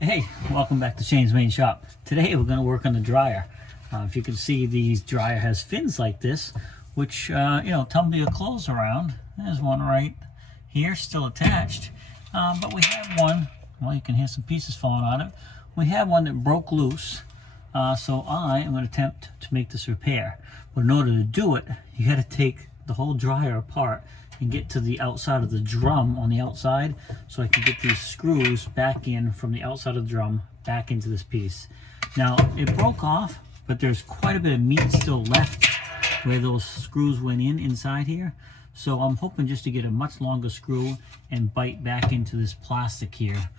Hey, welcome back to Shane's Main Shop. Today we're going to work on the dryer. If you can see, the dryer has fins like this, which, tumble your clothes around. There's one right here, still attached. But we have one, well, you can hear some pieces falling on it. We have one that broke loose, so I am going to attempt to make this repair. But in order to do it, you got to take the whole dryer apart and get to the outside of the drum on the outside, so I can get these screws back in from the outside of the drum back into this piece. Now it broke off, but there's quite a bit of meat still left where those screws went in inside here, so I'm hoping just to get a much longer screw and bite back into this plastic here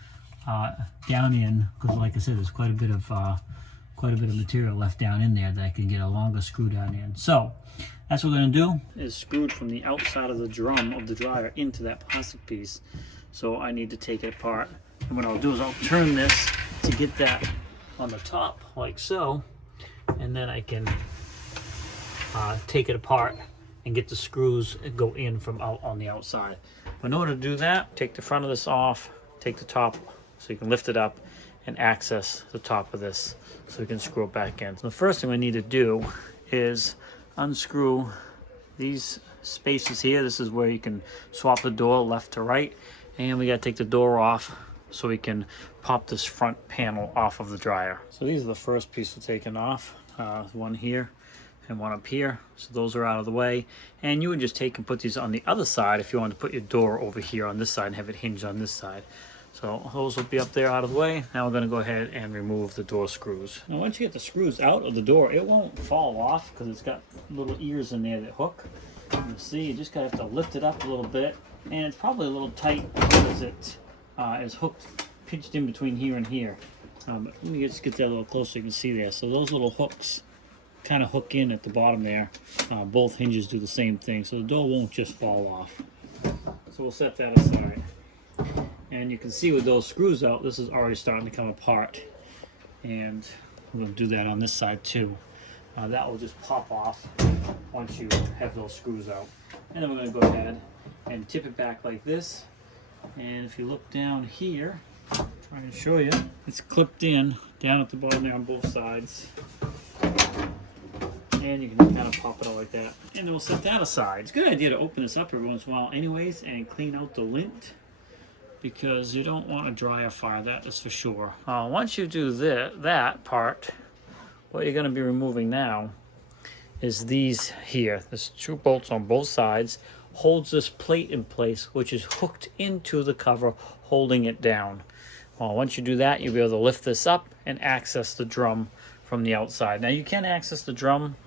down in, because like I said, there's quite a bit of material left down in there that I can get a longer screw down in. So that's what we're going to do, is screwed from the outside of the drum of the dryer into that plastic piece. So I need to take it apart, and what I'll do is I'll turn this to get that on the top like so, and then I can take it apart and get the screws and go in from out on the outside. But in order to do that, take the front of this off, take the top so you can lift it up and access the top of this so we can screw it back in. So the first thing we need to do is unscrew these spaces here. This is where you can swap the door left to right, and we got to take the door off so we can pop this front panel off of the dryer. So these are the first pieces taken off, one here and one up here, so those are out of the way. And you would just take and put these on the other side if you want to put your door over here on this side and have it hinged on this side. So those will be up there out of the way. Now we're going to go ahead and remove the door screws. Now once you get the screws out of the door, it won't fall off because it's got little ears in there that hook. You can see you just got to have to lift it up a little bit, and it's probably a little tight because it is hooked, pinched in between here and here. Let me just get that a little closer so you can see there. So those little hooks kind of hook in at the bottom there. Both hinges do the same thing, so the door won't just fall off. So we'll set that aside. And you can see with those screws out, this is already starting to come apart. And we're going to do that on this side too. That will just pop off once you have those screws out. And then we're going to go ahead and tip it back like this. And if you look down here, I'll try and show you, it's clipped in down at the bottom there on both sides. And you can kind of pop it out like that. And then we'll set that aside. It's a good idea to open this up every once in a while anyways and clean out the lint, because you don't want a dryer fire, that is for sure. Once you do that part, what you're going to be removing now is these here. There's two bolts on both sides, holds this plate in place, which is hooked into the cover, holding it down. Once you do that, you'll be able to lift this up and access the drum from the outside. Now you can access the drum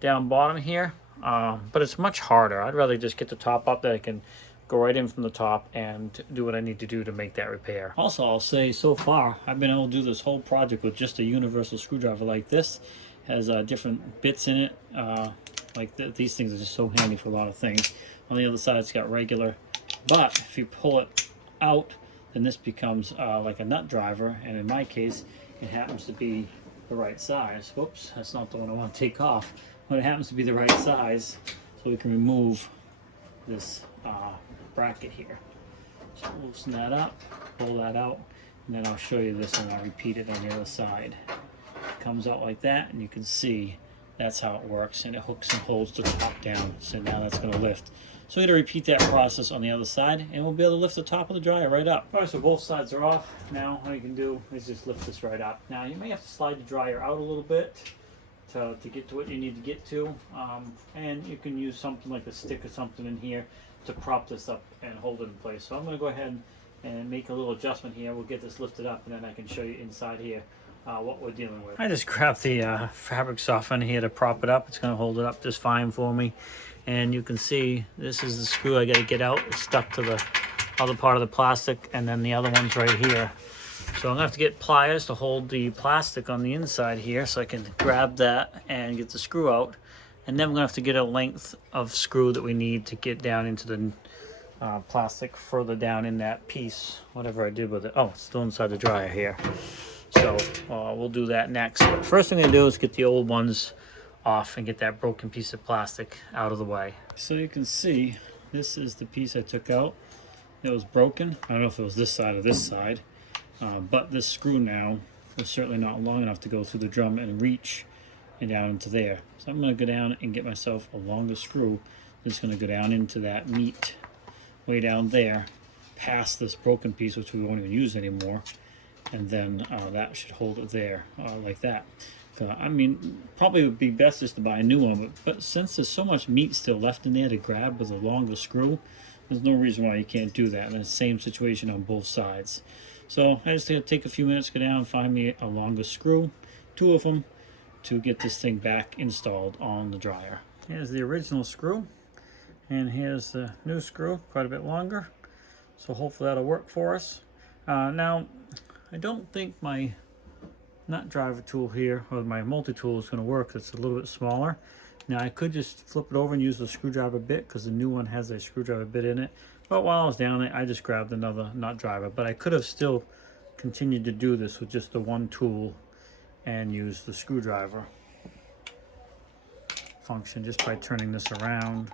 down bottom here, but it's much harder. I'd rather just get the top up that I can go right in from the top and do what I need to do to make that repair. Also, I'll say so far I've been able to do this whole project with just a universal screwdriver like this. Has different bits in it. These things are just so handy for a lot of things. On the other side it's got regular, but if you pull it out, then this becomes like a nut driver, and in my case it happens to be the right size. Whoops, that's not the one I want to take off, but it happens to be the right size, so we can remove this bracket here. So loosen that up, pull that out, and then I'll show you this and I'll repeat it on the other side. It comes out like that, and you can see that's how it works, and it hooks and holds the top down. So now that's going to lift. So we're going to repeat that process on the other side, and we'll be able to lift the top of the dryer right up. Alright, so both sides are off. Now what you can do is just lift this right up. Now you may have to slide the dryer out a little bit to get to what you need to get to, and you can use something like a stick or something in here to prop this up and hold it in place. So I'm going to go ahead and make a little adjustment here. We'll get this lifted up, and then I can show you inside here what we're dealing with. I just grabbed the fabric softener here to prop it up. It's going to hold it up just fine for me. And you can see this is the screw I got to get out. It's stuck to the other part of the plastic, and then the other one's right here. So I'm going to have to get pliers to hold the plastic on the inside here so I can grab that and get the screw out. And then we're going to have to get a length of screw that we need to get down into the plastic further down in that piece, whatever I did with it. Oh, it's still inside the dryer here. So we'll do that next. But first thing I'm going to do is get the old ones off and get that broken piece of plastic out of the way. So you can see this is the piece I took out. It was broken. I don't know if it was this side or this side. But this screw now is certainly not long enough to go through the drum and reach and down into there. So I'm going to go down and get myself a longer screw that's going to go down into that meat way down there, past this broken piece, which we won't even use anymore, and then that should hold it there like that. I mean, probably would be best just to buy a new one, but since there's so much meat still left in there to grab with a longer screw, there's no reason why you can't do that. And the same situation on both sides. So I just gotta take a few minutes, go down and find me a longer screw, 2 of them, to get this thing back installed on the dryer. Here's the original screw, and here's the new screw, quite a bit longer. So hopefully that'll work for us. Now, I don't think my nut driver tool here, or my multi-tool, is going to work. It's a little bit smaller. Now I could just flip it over and use the screwdriver bit, because the new one has a screwdriver bit in it. But while I was down there, I just grabbed another nut driver. But I could have still continued to do this with just the one tool and use the screwdriver function just by turning this around,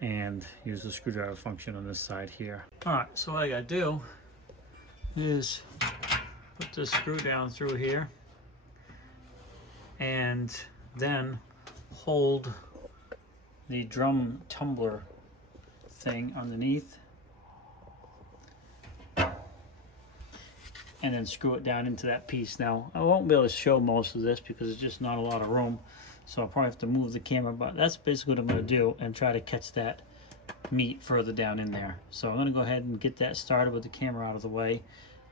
and use the screwdriver function on this side here. Alright, so what I gotta do is put this screw down through here and then hold the drum tumbler thing underneath and then screw it down into that piece. Now I won't be able to show most of this because there's just not a lot of room, so I'll probably have to move the camera, but that's basically what I'm going to do, and try to catch that meat further down in there. So I'm going to go ahead and get that started with the camera out of the way,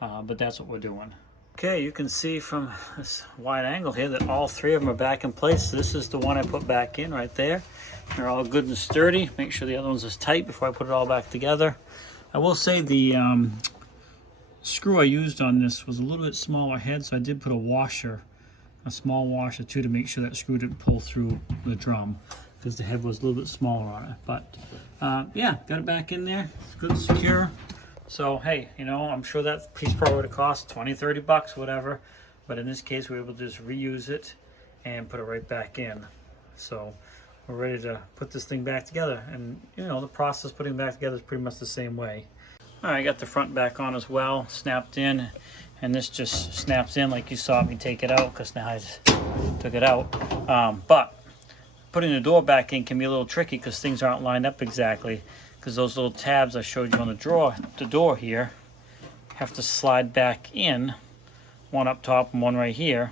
but that's what we're doing. Okay, you can see from this wide angle here that all 3 of them are back in place. This is the one I put back in right there. They're all good and sturdy. Make sure the other one's is tight before I put it all back together. I will say the screw I used on this was a little bit smaller head, so I did put a small washer too, to make sure that screw didn't pull through the drum, because the head was a little bit smaller on it. But yeah, got it back in there. It's good and secure. So hey, you know, I'm sure that piece probably would have cost 20, 30 bucks, whatever. But in this case, we were able to just reuse it and put it right back in. So we're ready to put this thing back together. And you know, the process putting it back together is pretty much the same way. All right, I got the front back on as well, snapped in. And this just snaps in like you saw me take it out, because now I just took it out. But putting the door back in can be a little tricky because things aren't lined up exactly. Because those little tabs I showed you on the door here, have to slide back in, one up top and one right here.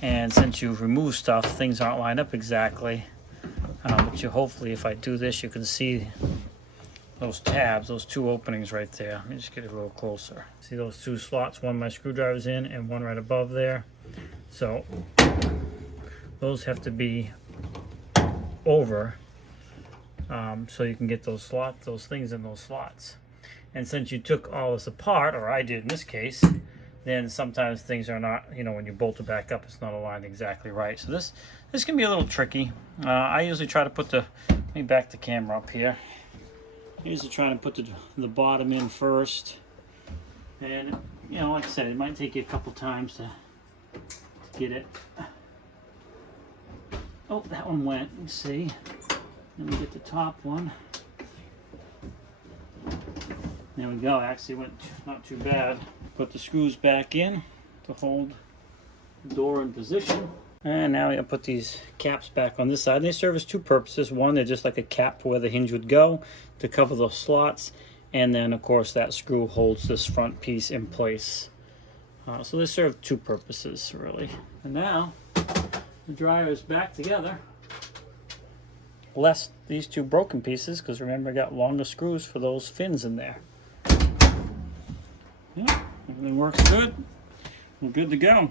And since you've removed stuff, things aren't lined up exactly. But you hopefully, if I do this, you can see those tabs, those 2 openings right there. Let me just get it a little closer. See those 2 slots, one my screwdriver's in and one right above there. So those have to be over, so you can get those things in those slots. And since you took all this apart, or I did in this case, then sometimes things are not, you know, when you bolt it back up, it's not aligned exactly right. So this can be a little tricky. I usually try to put let me back the camera up here. I usually try to put the bottom in first. And, you know, like I said, it might take you a couple times to get it. Oh, that one went. Let's see. Let me get the top one. There we go. Actually went not too bad. Put the screws back in to hold the door in position. And now we gotta put these caps back on this side. And they serve as 2 purposes. One, they're just like a cap for where the hinge would go to cover those slots. And then, of course, that screw holds this front piece in place. So they serve 2 purposes, really. And now, the dryer is back together. Less these 2 broken pieces, because remember, I got longer screws for those fins in there. Yeah, everything works good. We're good to go.